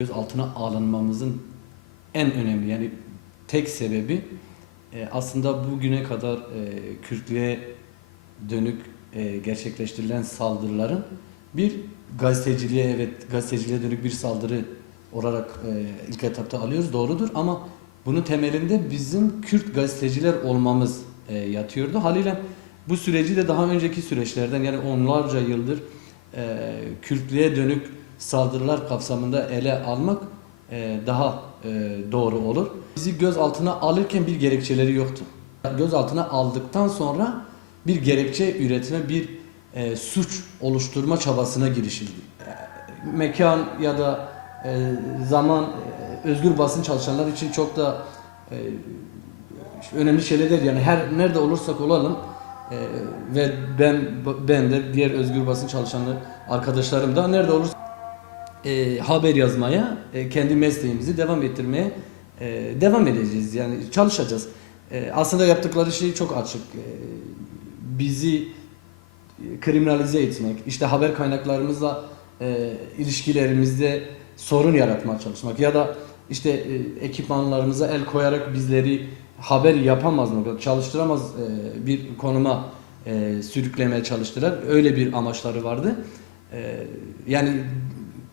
göz altına alınmamızın en önemli yani tek sebebi e, aslında bugüne kadar e, Kürtlüğe dönük e, gerçekleştirilen saldırıların bir gazeteciliğe evet gazeteciliğe dönük bir saldırı olarak e, ilk etapta alıyoruz doğrudur ama bunun temelinde bizim Kürt gazeteciler olmamız e, yatıyordu. Haliyle bu süreci de daha önceki süreçlerden yani onlarca yıldır e, Kürtlüğe dönük saldırılar kapsamında ele almak e, daha e, doğru olur. Bizi gözaltına alırken bir gerekçeleri yoktu. Gözaltına aldıktan sonra bir gerekçe üretme, bir e, suç oluşturma çabasına girişildi. Mekan ya da zaman özgür basın çalışanlar için çok da önemli şeyler değil. Yani her nerede olursak olalım ve ben ben de diğer özgür basın çalışanları arkadaşlarım da nerede olursa e, haber yazmaya, e, kendi mesleğimizi devam ettirmeye e, devam edeceğiz. Yani çalışacağız. E, aslında yaptıkları şey çok açık. E, bizi e, kriminalize etmek, işte haber kaynaklarımızla e, ilişkilerimizde sorun yaratmaya çalışmak ya da işte e, ekipmanlarımıza el koyarak bizleri haber yapamaz mı, çalıştıramaz e, bir konuma e, sürüklemeye çalıştılar. Öyle bir amaçları vardı. E, yani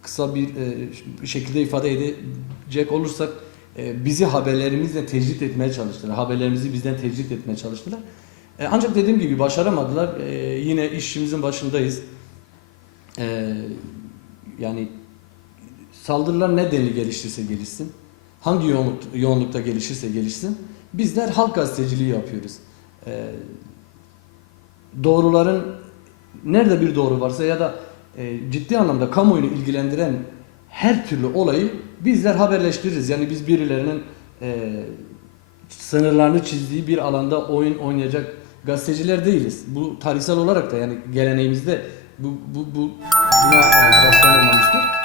kısa bir e, şekilde ifade edecek olursak e, bizi haberlerimizle tecrit etmeye çalıştılar. Haberlerimizi bizden tecrit etmeye çalıştılar. E, ancak dediğim gibi başaramadılar. Yine işimizin başındayız. Yani saldırılar ne denli gelişirse gelişsin, hangi yoğunluk, yoğunlukta gelişirse gelişsin, bizler halk gazeteciliği yapıyoruz. Doğruların nerede bir doğru varsa ya da e, ciddi anlamda kamuoyunu ilgilendiren her türlü olayı bizler haberleştiririz. Yani biz birilerinin e, sınırlarını çizdiği bir alanda oyun oynayacak gazeteciler değiliz. Bu tarihsel olarak da yani geleneğimizde bu, bu, bu buna e, rastlanılmamıştır.